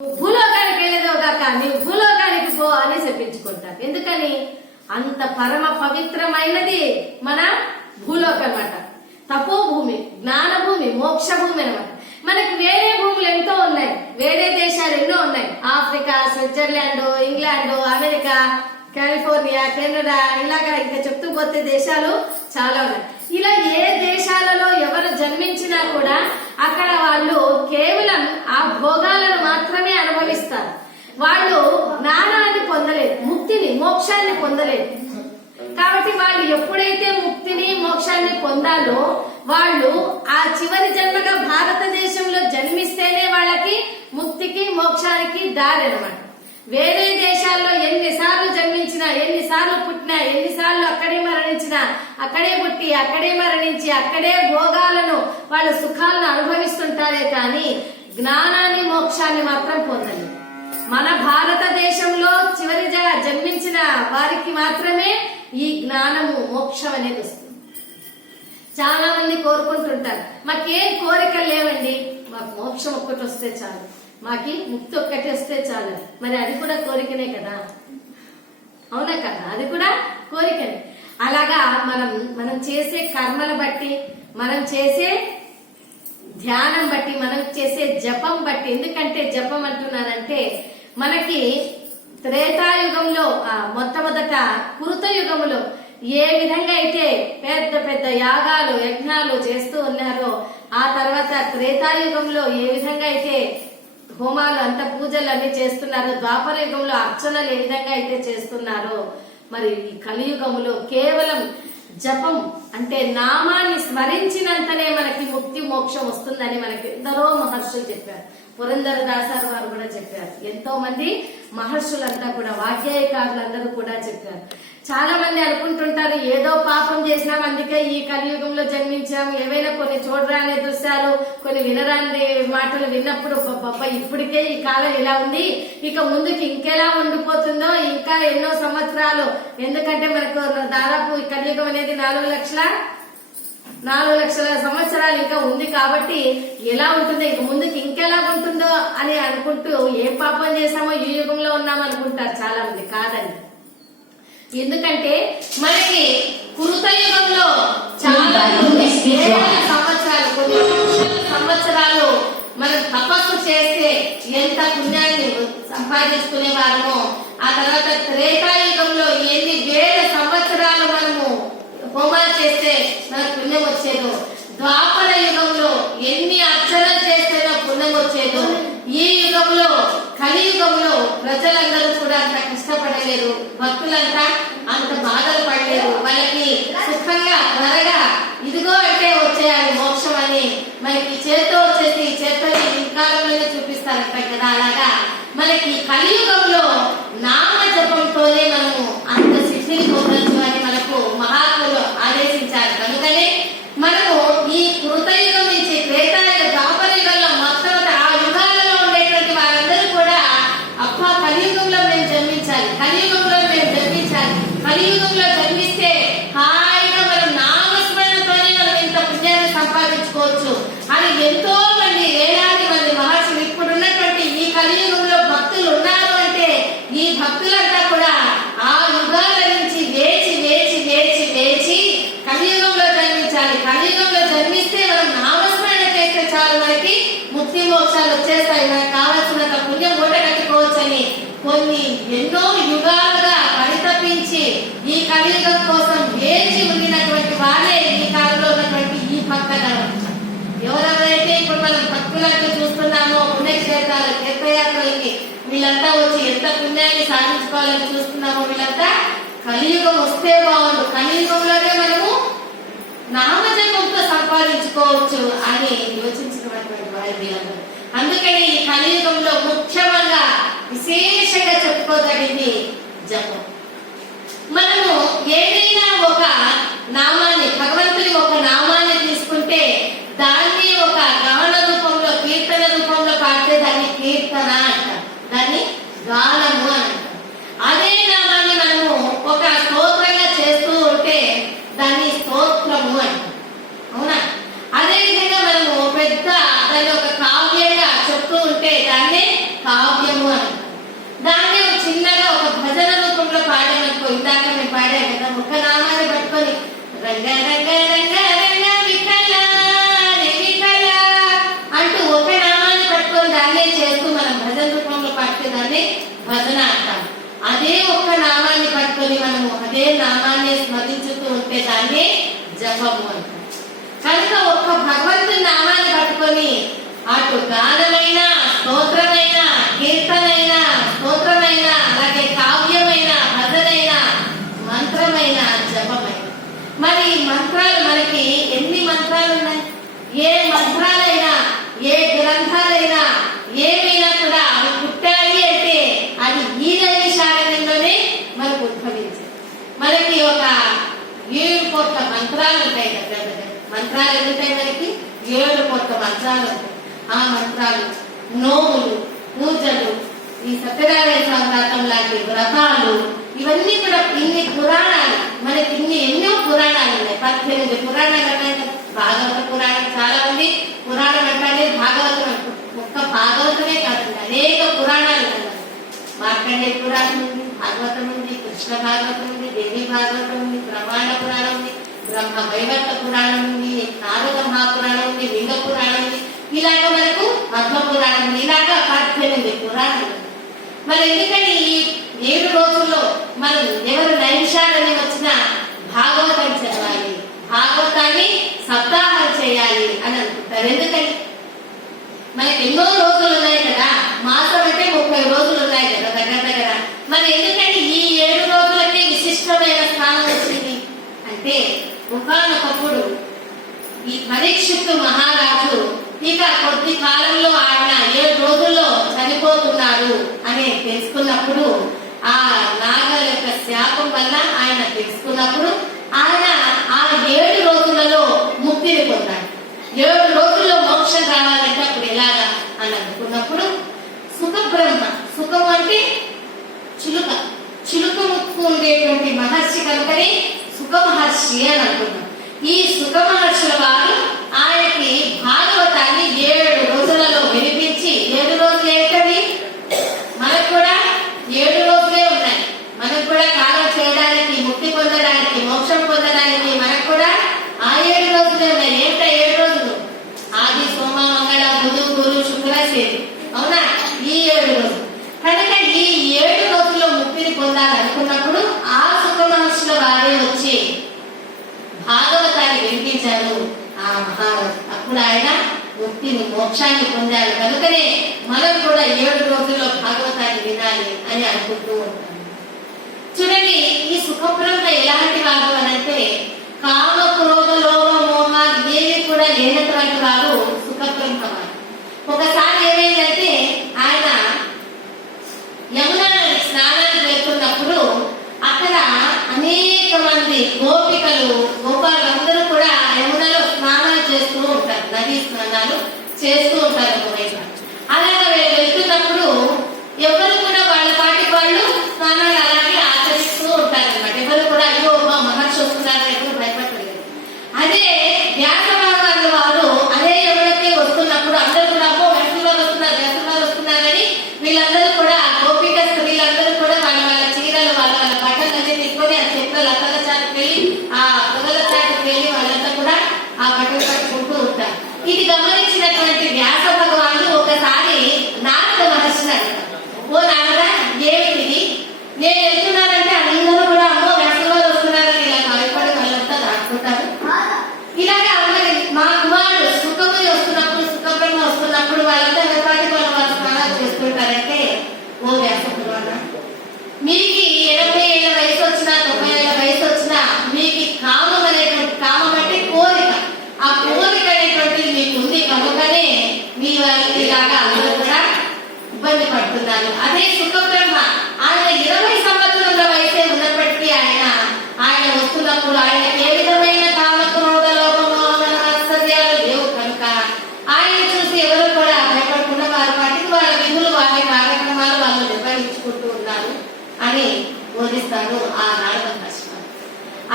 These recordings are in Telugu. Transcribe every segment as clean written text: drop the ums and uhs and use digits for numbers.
భూలోకానికి వెళ్ళేదో కాక నీవు భూలోకానికి పో అని చెప్పించుకుంటారు. ఎందుకని? అంత పరమ పవిత్రమైనది మన భూలోకం అన్నమాట. తపోభూమి, జ్ఞాన భూమి, మోక్ష భూమి అనమాట. మనకి వేరే భూములు ఎంతో ఉన్నాయి, వేరే దేశాలు ఎన్నో ఉన్నాయి. Africa, Switzerland, England, America, California, Canada, ఇలాగా ఇంకా చెప్తూ పోతే దేశాలు చాలా ఉన్నాయి. ఇలా ఏ దేశాలలో ఎవరు జన్మించినా కూడా అక్కడ వాళ్ళు కేవలం ఆ భోగాలను మాత్రమే అనుభవిస్తారు. వాళ్ళు జ్ఞానాన్ని పొందలేదు, ముక్తిని, మోక్షాన్ని పొందలేదు. కాబట్టి వాళ్ళు ఎప్పుడైతే ముక్తిని, మోక్షాన్ని పొందాలో వాళ్ళు ఆ చివరి జన్మగా భారతదేశంలో జన్మిస్తేనే వాళ్ళకి ముక్తికి, మోక్షానికి దారి అన్నమాట. వేరే దేశాల్లో ఎన్నిసార్లు జన్మించినా, ఎన్నిసార్లు పుట్టినా, ఎన్నిసార్లు అక్కడే మరణించినా, అక్కడే పుట్టి, అక్కడే మరణించి, అక్కడే భోగాలను వాళ్ళ సుఖాలను అనుభవిస్తుంటారే కానీ జ్ఞానాన్ని, మోక్షాన్ని మాత్రం పొందలేదు. మన భారతదేశంలో చివరిగా జన్మించిన వారికి మాత్రమే ఈ జ్ఞానము, మోక్షం అనేది వస్తుంది. చాలా మంది కోరుకుంటుంటారు, మాకేం కోరికలు లేవండి, మాకు మోక్షం ఒక్కటి వస్తే చాలు, మాకి ముక్తి ఒక్కటి వస్తే చాలు. మరి అది కూడా కోరికనే కదా, అవునా కదా? అది కూడా కోరికనే. అలాగా మనం చేసే కర్మల బట్టి, మనం చేసే ధ్యానం బట్టి, మనం చేసే జపం బట్టి. ఎందుకంటే జపం అంటున్నానంటే మనకి త్రేతాయుగంలో, మొట్టమొదట కృత యుగంలో ఏ విధంగా అయితే పెద్ద పెద్ద యాగాలు, యజ్ఞాలు చేస్తూ ఉన్నారో, ఆ తర్వాత త్రేతాయుగంలో ఏ విధంగా అయితే హోమాలు, అంత పూజలు అన్ని చేస్తున్నారో, ద్వాపర యుగంలో అర్చనలు ఏ విధంగా అయితే చేస్తున్నారో, మరి ఈ కలియుగంలో కేవలం జపం అంటే నామాన్ని స్మరించినంతనే మనకి ముక్తి, మోక్షం వస్తుందని మనకి ఎందరో మహర్షులు చెప్పారు. పురంధరదాసారు వారు కూడా చెప్పారు. ఎంతో మంది మహర్షులంతా కూడా, వాగ్గేయకారులందరూ కూడా చెప్పారు. చాలా మంది అనుకుంటుంటారు ఏదో పాపం చేసినాం అందుకే ఈ కలియుగంలో జన్మించాము, ఏవైనా కొన్ని చూడరాని దృశ్యాలు, కొన్ని వినరాని మాటలు విన్నప్పుడు ఇప్పటికే ఈ కాలం ఇలా ఉంది, ఇక ముందుకి ఇంకెలా ఉండిపోతుందో, ఇంకా ఎన్నో సంవత్సరాలు. ఎందుకంటే మనకు దాదాపు ఈ కలియుగం అనేది 4 లక్షల సంవత్సరాలు ఇంకా ఉంది. కాబట్టి ఎలా ఉంటుందో, ఇక ముందుకి ఇంకెలా ఉంటుందో అని అనుకుంటూ ఏం పాపం చేశామో ఈ యుగంలో ఉన్నాం అనుకుంటారు చాలా మంది. కాదండి. ఎందుకంటే మనకి కృతయుగంలో చాలా సంవత్సరాలు, కొన్ని సంవత్సరాలు మనం తపస్సు చేస్తే ఎంత పుణ్యాన్ని సంపాదించుకునే వారమో, ఆ తర్వాత త్రేతాయుగంలో ఎన్ని వేల సంవత్సరాలు మనము హోమాలు చేస్తే మనకు పుణ్యం వచ్చేదో, ద్వాపర యుగంలో ఎన్ని అర్చనలు చేస్తేనో పుణ్యం వచ్చేదో, ఈ యుగంలో కలియుగంలో ప్రజలందరూ కూడా అంత కష్టపడలేరు, భక్తులంతా అంత బాధలు పడలేరు. వాళ్ళకి సుఖంగా త్వరగా ఇదిగో అంటే వచ్చేయాలి మోక్షం అని మనకి చేత్తో వచ్చేసి చేత్తో ఇంకాలంలోనే చూపిస్తారంట కదా. అలాగా మనకి కలియుగంలో నామ జపంతోనే మనము అంత సిద్ధిని పొందొచ్చు అని మనకు మహాత్ములు ఆదేశించారు. కనుకనే మనము ఈ కృతయుగం నుంచి త్రేతాయుగ, ద్వాపర యుగంలో మొత్తం ఆ యుగాలలో ఉండేటువంటి వారందరూ కూడా అబ్బా కలియుగంలో మేము జన్మించాలి, కలియుగంలో మేము జన్మించాలి, కలియుగంలో జన్మిస్తే హాయిగా మనం నామస్మరణతోనే మనం ఇంత పుణ్యాన్ని సంపాదించుకోవచ్చు అని ఎంతో మంది, వేలాది మంది మహర్షులు ఇప్పుడున్నటువంటి ఈ కలియుగంలో భక్తులు ఉన్నారు అంటే ఈ భక్తులంతా కూడా ఆ యుగాల నుంచి వేచి వేచి వేచి వేచి కలియుగంలో జన్మించాలి, కలియుగంలో జన్మిస్తే మనం నామస్మరణ చేస్తే చాలు మనకి ముక్తి, మోక్షాలు వచ్చేస్తాయి, మనకు కావాల్సినంత పుణ్యం మూట కట్టుకోవచ్చని కొన్ని ఎన్నో యుగాలుగా పరితపించి ఈ కలియుగం కోసం వేచి ఉండినటువంటి వారే ఈ కాలంలో ఉన్నటువంటి ఈ భక్తగణం. ఎవరెవరైతే ఇప్పుడు మనం భక్తులంటూ చూస్తున్నామో, పుణ్యక్షేత్రాలు, తీర్థయాత్రలకి వీళ్ళంతా వచ్చి ఎంత పుణ్యాన్ని సాధించుకోవాలని చూస్తున్నామో, వీళ్ళంతా కలియుగం వస్తే బాగుండు, కలియుగంలోనే మనము నామజపంతో సంపాదించుకోవచ్చు అని యోచించినటువంటి వారి వీళ్ళందరూ. అందుకని ఈ కలియుగంలో ముఖ్యంగా విశేషంగా చెప్పుకోదగింది జపం. మనము ఏదైనా ఒక నామాన్ని, భగవంతుని ఒక నామాన్ని తీసుకుంటే దాన్ని ఒక గాన రూపంలో, కీర్తన రూపంలో పాడితే దాన్ని కీర్తన అంటారు, దాన్ని గానము అని అంటారు. అదే నామాన్ని మనము ఒక స్తోత్రంగా చేస్తూ ఉంటే దాన్ని స్తోత్రము అంటారు, అవునా? అదే విధంగా మనము పెద్ద దాన్ని ఒక కావ్యంగా చెప్తూ ఉంటే దాన్ని కావ్యం అంటారు. దాన్ని చిన్నగా ఒక భజన రూపంలో పాడామనుకో, ఇందాక మేము పాడాం కదా, ఒక నామాన్ని పట్టుకొని రంగ రంగ రంగ రంగ విఠల విఠల అంటూ ఒక నామాన్ని పట్టుకొని దాన్నే చేస్తూ మనం భజన రూపంలో పాడితే దాన్ని భజన అంటాం. అదే ఒక్క నామాన్ని పట్టుకొని మనము అదే నామాన్ని స్మరించుతూ ఉంటే దాన్ని జపము అంటాం. కనుక ఒక్క భగవంతుని నామాన్ని పట్టుకొని అటు గానమైన, స్తోత్రమైన, కీర్తనైన, స్తోత్రమైన, అలాగే కావ్యమైన, భజనైన, మంత్రమైన, జపమైన. మరి మంత్రాలు మనకి ఎన్ని మంత్రాలు ఉన్నాయి? ఏ మంత్రాలైనా, ఏ గ్రంథాలైనా, ఏమైనా కూడా అవి పుట్టాయి అంటే అది ఈ నైమిషారణ్యంలోనే మనకు ఉద్భవించాయి. మనకి ఒక 7 కోట్ల మంత్రాలు ఉంటాయి కదా. మంత్రాలు ఎన్నుంటాయి మనకి? 7 కోట్ల మంత్రాలు ఉంటాయి. ఆ మంత్రాలు, నోములు, పూజలు, ఈ సత్యనారాయణ స్వామి వ్రతం లాంటి వ్రతాలు, ఇవన్నీ కూడా ఇన్ని పురాణాలు మనకి ఎన్నో పురాణాలు ఉన్నాయి. 18 పురాణాలు ఉన్నాయి. భాగవత పురాణం చాలా ఉంది. పురాణం అంటే భాగవతం, ఒక్క భాగవతమే కాకుండా అనేక పురాణాలు ఉన్నాయి. మార్కండేయ పురాణం ఉంది, భాగవతం ఉంది, కృష్ణ భాగవతం ఉంది, దేవి భాగవతం ఉంది, బ్రహ్మాండ పురాణం ఉంది, బ్రహ్మ వైవర్త పురాణం ఉంది, నారద మహాపురాణం ఉంది, లింగ పురాణం ఉంది. ఇలాగ మనకు పద్మ పురాణం ఉంది. ఇలాగా 18 పురాణాలు. మరి ఎందుకని ఈ 7 రోజుల్లో మనం ఎవరు నైమిషాలని వచ్చినా భాగవతం చదవాలి, భాగవతాన్ని సప్తాహం చేయాలి అని అనుకుంటారు. ఎందుకని? మనకి ఎన్నో రోజులు ఉన్నాయి కదా, మాసం అంటే 30 రోజులు ఉన్నాయి కదా దగ్గర దగ్గర. మరి ఎందుకని ఈ 7 రోజులకే విశిష్టమైన స్థానం వచ్చింది అంటే, ఒకానొకప్పుడు ఈ పరీక్షిత్తు మహారాజు ఇక కొద్ది కాలంలో ఆయన 7 రోజుల్లో చనిపోతున్నారు అని తెలుసుకున్నప్పుడు, ఆ నాగల యొక్క శాపం వల్ల ఆయన తెలుసుకున్నప్పుడు ఆయన ఆ 7 రోజులలో ముక్తిని పొందాడు. 7 రోజుల్లో మోక్షం రావాలంటే అప్పుడు ఎలాగా అని అనుకున్నప్పుడు సుఖబ్రహ్మ, సుఖం అంటే చిలుక, చిలుక ముక్కు ఉండేటువంటి మహర్షి కనుకని సుఖ మహర్షి అని అనుకున్నాం. ఈ సుఖ మహర్షుల వారు ఆయనకి భాగవతాన్ని 7 రోజులలో వినిపించి, 7 రోజులు ఏంటది? మనకు కూడా 7 రోజులే ఉన్నాయి. మనకు కూడా కాలం చేయడానికి, ముక్తి పొందడానికి, మోక్షం పొందడానికి మనకు కూడా ఆ 7 రోజులే ఉన్నాయి. ఏంట 7 రోజులు? ఆది, సోమ, మంగళ, బుధ, గురు, శుక్ర, శని. అవునా? ఈ 7 రోజులు. కనుక ఈ 7 రోజుల్లో ముక్తిని పొందాలనుకున్నప్పుడు ఆ సుఖ మహర్షుల వారే వచ్చి భాగవతాన్ని వినిపించారు ఆ మహారాజు. అప్పుడు ఆయన ముక్తిని, మోక్షాన్ని పొందారు. కనుకనే మనం కూడా 7 రోజుల్లో భాగవతాన్ని వినాలి అని అనుకుంటూ ఉంటాం. చూడండి, ఈ సుఖబ్రహ్మ ఎలాంటి వాడు అనంటే, కామ, క్రోధ, లోభ, మోహాలు ఏవి కూడా లేనటువంటి వాడు సుఖబ్రహ్మ వాడు. ఒకసారి ఏమైందంటే, ఆయన యమున స్నానానికి వెళ్తున్నప్పుడు అక్కడ అనేక మంది గోపికలు, గోపాలందరూ కూడా యమునలో స్నానాలు చేస్తూ ఉంటారు. నదీ స్నానాలు చేస్తూ ఉంటారు ఒకవైపు. అలాగే వెళ్తున్నప్పుడు ఎవరు కూడా వాళ్ళ పాటి వాళ్ళు స్నానాలు అలాగే ఆచరిస్తూ ఉంటారు అనమాట. ఎవరు కూడా అయ్యో మా మహర్షి వస్తున్నారని ఎవరు భయపడలేదు. అదే వ్యాసభాగాలు వారు అదే ఎవరైతే వస్తున్నప్పుడు అందరూ కూడా అమ్మో వ్యాసభాలు వస్తున్నారు, వ్యాసభాలు వస్తున్నారని వీళ్ళందరూ కూడా, గోపిక స్త్రీలందరూ కూడా వాళ్ళ వాళ్ళ చీరలు, వాళ్ళ వాళ్ళ బట్టలు అన్ని తీసుకొని ఆ చెట్ల అత్తల చాటుకు వెళ్ళి, ఆ పొగల చాటుకు వెళ్ళి వాళ్ళంతా కూడా ఆ బట్టలు కట్టుకుంటూ ఉంటారు. ఇది గమనించినటువంటి వ్యాస భగవానుడు ఒకసారి నారద మహర్షిని అడిగారు, ఓ నారద, ఏమిటిది? నేను వెళ్తున్నానంటే అందరూ కూడా అమ్మో వ్యాసభాలు వస్తున్నారని ఇలా భయపడి వాళ్ళంతా దాటుకుంటారు. ఇలాగే అందరి మా కుమారుడు సుఖము వస్తున్నప్పుడు, సుఖబ్రహ్మ వస్తున్నప్పుడు వాళ్ళంతా ఎవరి వాళ్ళు స్నానాలు చేస్తుంటారంటే, ఓ వ్యాస భగవాన, మీకు 80 ఏళ్ళ వయసు వచ్చినా, 90 ఏళ్ళ వయసు వచ్చినా మీకు కామం అనేటువంటి, కామం అంటే కోరిక, ఆ కోరిక అనేటువంటిది మీకు ఉంది కనుకనే మీ వాళ్ళు ఇలాగా అందరూ కూడా ఇబ్బంది పడుతున్నారు. అదే సుఖబ్రహ్మ ఆయన 20 సంవత్సరాల వయసే ఉన్నప్పటికీ ఆయన వస్తున్నప్పుడు ఆయనకి ఏ విధమైన కామ, క్రోధ, లోభ, ఆశ్చర్యాలు లేవు కనుక ఆయన చూసి ఎవరు కూడా భయపడకుండా వారి పాటికి వాళ్ళ విధులు, వారి కార్యక్రమాలు వాళ్ళు నిర్వహించుకుంటూ ఉన్నారు అని బోధిస్తారు ఆ నారద మహర్షి.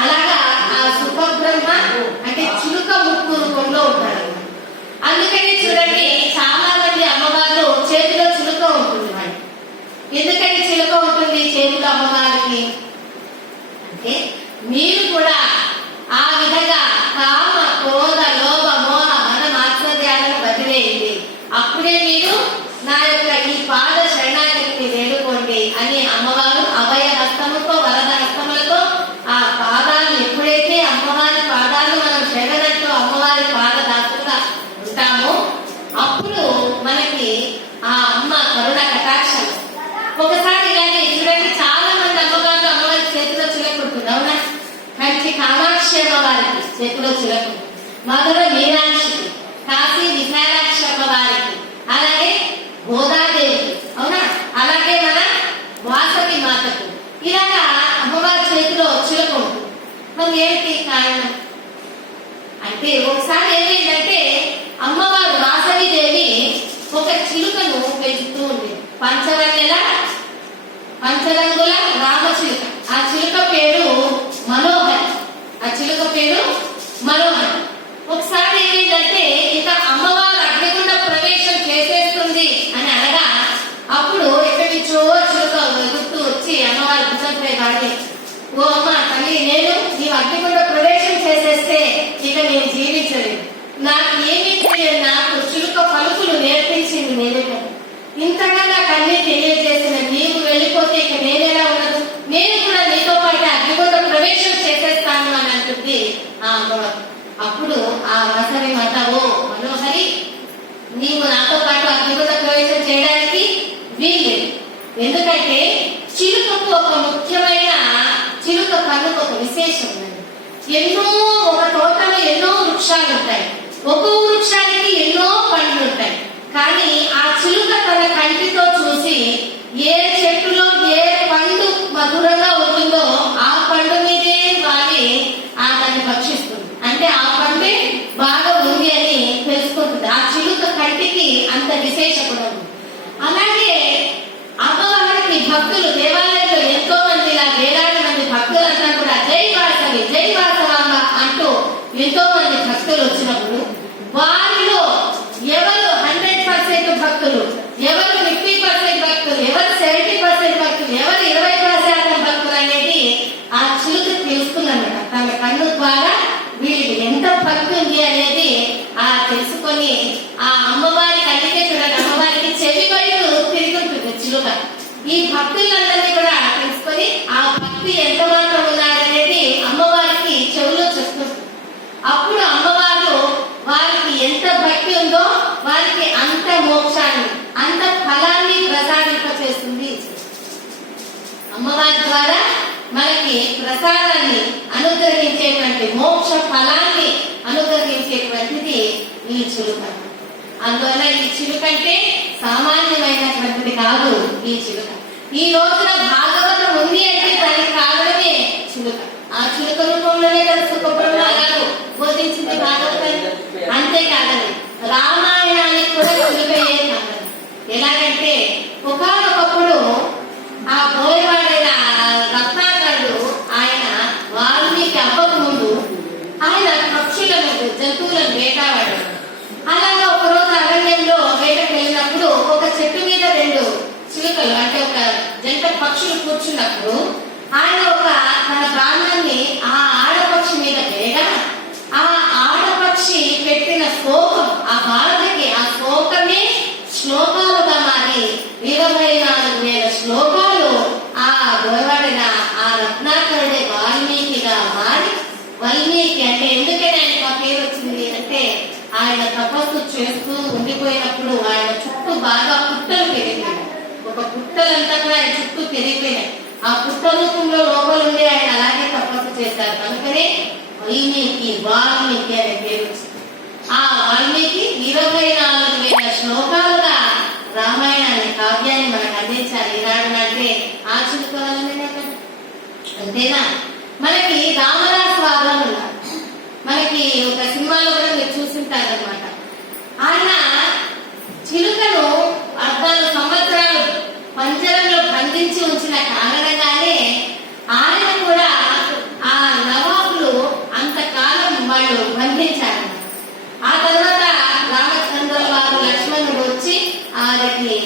అలాగా ఆ సుఖబ్రహ్మ అంటే చిలుక ముక్కు రూపంలో ఉంటాడు. అందుకని చూడండి, చాలా మంది అమ్మవారు చేతిలో చిలుక ఉంటుంది. కామాక్షి అమ్మవారికి చేతిలో చిలక, మధుర మీనాక్షికి, కాశీ విశాలాక్షి అమ్మవారికి, అలాగే గోదాదేవికి, అవునా, అలాగే మన వాసవి మాతకు ఇలాగా అమ్మవారి చేతిలో చిలక ఉంటుంది. మరి ఏంటి కారణం అంటే, ఒకసారి ఏమైందంటే అమ్మవారు వాసవి దేవి ఒక చిలుకను పెంచుతూ ఉండేది. పంచరంగుల రామచిలుక. ఆ చిలుక పేరు మనోహర్. ఒకసారి ఏమైందంటే ఇక అమ్మవారు అగ్నిగుండ ప్రవేశం చేసేస్తుంది అని అనగా, అప్పుడు ఎక్కడి నుంచో చిలుక ఎగురుతూ వచ్చి అమ్మవారి భుజంపై వాడి, ఓ అమ్మ తల్లి, నేను నీవు అగ్నిగుండ ప్రవేశం చేసేస్తే ఇక నేను జీవించలేదు. నాకు ఏమీ తెలియదు, నాకు చిలుక పలుకులు నేర్పించింది నేనే కదా. ఇంతగా నాకు అన్ని తెలియజేసిన నీవు వెళ్ళిపోతే ఇక నేనెలా ఉండదు, నేను కూడా నీతో పాటు అగ్నిగుండ ప్రవేశం చేసేస్తాను అని అంటుంది ఆ అమ్మవారు. అప్పుడు ఆ వాసవి మాత, ఓ మనోహరి, నీవు నాతో పాటు అగ్నిగుండ ప్రవేశం చేయడానికి వీల్లేదు. ఎందుకంటే చిలుకకు ఒక ముఖ్యమైన, చిలుక కన్నుకు ఒక విశేషం ఉన్నది. ఒక తోటలో ఎన్నో వృక్షాలు ఉంటాయి, ఒక్కో వృక్షానికి ఎన్నో పండ్లు ఉంటాయి. కానీ ఆ చిలుక తన కంటితో చూసి ఏ చెట్టులో ఏ పండు మధురంగా ఉంటుందో ఆ పండు మీదే వాలి దాన్ని భక్షిస్తుంది. అంటే ఆ పండే బాగా ఉంది అని తెలుసుకుంటుంది. ఆ చిలుక కంటికి అంత విశేషకుడు. అలాగే అమ్మవారికి భక్తులు దేవాలయంలో ఎంతో మంది, ఇలా వేలాది మంది భక్తులంతా కూడా జై వాసవి జై వాసవాంబ అంటూ ఎంతో మంది భక్తులు వచ్చినప్పుడు వారిలో ఎవరు 100% భక్తులు, ఎవరు 50% భక్తులు, ఎవరు 70% భక్తులు, ఎవరు 20% భక్తులు అనేది ఆ చిలుక తెలుసుకున్నమాట. తన కన్ను ద్వారా వీళ్ళకి ఎంత భక్తి ఉంది అనేది తెలుసుకొని ఆ అమ్మవారి కంటికే చూడండి, అమ్మవారికి చెవి వైపు తిరుగుతుంది చిలుక. ఈ భక్తులందరినీ కూడా తెలుసుకొని ఆ భక్తి ఎంత మాత్రం ఉన్నారనేది అమ్మవారికి చెవిలో చెప్తుంది. అప్పుడు అమ్మవారు వారికి ఎంత భక్తి ఉందో వారికి అంత మోక్షాన్ని, అంత ఫలాన్ని ప్రసాదింపచేస్తుంది. అమ్మవారి ద్వారా మనకి ప్రసాదాన్ని అనుగ్రహించేటువంటి, మోక్ష ఫలాన్ని అనుగ్రహించేటువంటిది ఈ చిలుక. అందువల్ల ఈ చిలుక అంటే సామాన్యమైనటువంటిది కాదు. ఈ చిలుక ఈ రోజున భాగవతం ఉంది అంటే దానికి కారణమే చిలుక. ఆ చిలుక రూపంలోనే కదా సుఖప్రభువు బోధించింది భాగవతాన్ని. అంతేకాదండి, రామాయణానికి కూడా చిలుకయే కారణం. ఎలాగంటే ఒకప్పుడు ఆ బోయవాడైన రత్నాకరుడు ఆయన వాల్మీకి అవ్వక ముందు ఆయన పక్షులను, జంతువులను వేటాడాడు. అలాగా ఒకరోజు అరణ్యంలో వేటకు వెళ్ళినప్పుడు ఒక చెట్టు మీద 2 చిలుకలు, అంటే ఒక జంట పక్షులు కూర్చున్నప్పుడు ఆయన తన ప్రాణాన్ని ఆ ఆడపక్షి మీద వేయగా ఆ ఆడపక్షి పెట్టిన శోకం, ఆ బాధకి ఆ శోకమే శ్లోకాలుగా మారి 24,000 శ్లోకాలు ఆ గొడవడిన ఆ రత్నాకరుడే వాల్మీకిగా మారి, వాల్మీకి అంటే ఎందుకని ఆయనకు ఆ పేరు వచ్చింది అంటే, ఆయన తపస్సు చేస్తూ ఉండిపోయినప్పుడు ఆయన చుట్టూ బాగా పుట్టలు పెరిగిపోయినాయి. ఒక పుట్టలంతా కూడా ఆయన చుట్టూ పెరిగిపోయినాయి. ఆ పుట్ట రూపంలో లోపల ఉండి ఆయన అలాగే తపస్సు చేశారు. కనుకనే వాల్మీకి అనే పేరు వచ్చింది. ఆ వాల్మీకి 24,000 శ్లోకాలుగా రామాయణాన్ని, కావ్యాన్ని మనకు అందించారు. ఈనాడు అంటే ఆ చిలుక వల్లనే కదా. అంతేనా, మనకి రామదాస్ వాదం ఉన్నారు. మనకి ఒక సినిమాలో కూడా మీరు చూస్తుంటారనమాట. ఆయన చిలుకను 14 సంవత్సరాలు పంజరంలో బంధించి ఉంచిన కారణంగానే ఆయన కూడా ఆ నవాబులు అంతకాలం వాళ్ళు బంధించారు. ఆ తర్వాత రామచంద్ర వారు లక్ష్మణుడు వచ్చి ఆయనకి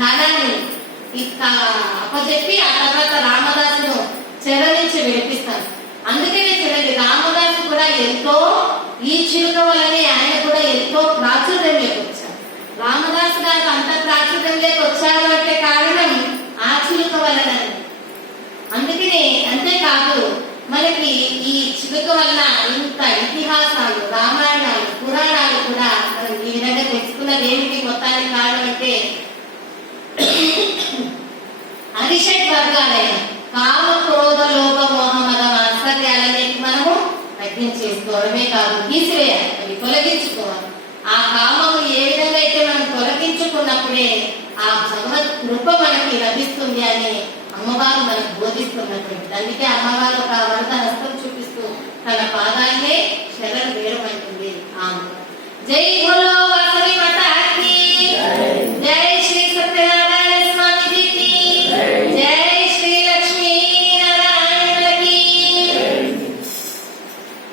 ధనాన్ని అప్పచెప్పి ఆ తర్వాత రామదాసును చెర నుంచి విడిపిస్తారు. అందుకనే చూడండి, రామదాసు కూడా ఎంతో ఈ చిలుక వల్లనే ఆయన కూడా ఎంతో ప్రాచుర్యంలోకి వచ్చారు. రామదాసు గారు అంత ప్రాచుర్యంలోకి వచ్చారు అంటే కారణం ఆ చిలుక వలన. అందుకనే అంతేకాదు, మనకి ఈ చిలుక వలన ఇంత ఇతిహాసాలు, రామాయణాలు, పురాణాలు కూడా మనం ఈ విధంగా తెలుసుకున్నది ఏమిటి మొత్తానికి కారణం అంటే, అరిషడ్ వర్గాలైన కామ, క్రోధ, లోభ, మోహ, మద, మాత్సర్యాలనే మనము తగ్గించాలి. యజ్ఞం చేసుకోవడమే కాదు, తీసివేయాలి, అవి తొలగించుకోవాలి. ఆ కామము ఏ విధంగా అయితే మనం తొలగించుకున్నప్పుడే ఆ భగవత్ కృప మనకి లభిస్తుంది అని అమ్మవారు మనకు బోధిస్తున్నటువంటి. అందుకే అమ్మవారు ఒక వరద హస్తం చూపిస్తూ తన పాదాలనే శరణు వేయమంటుంది. ఆమె జై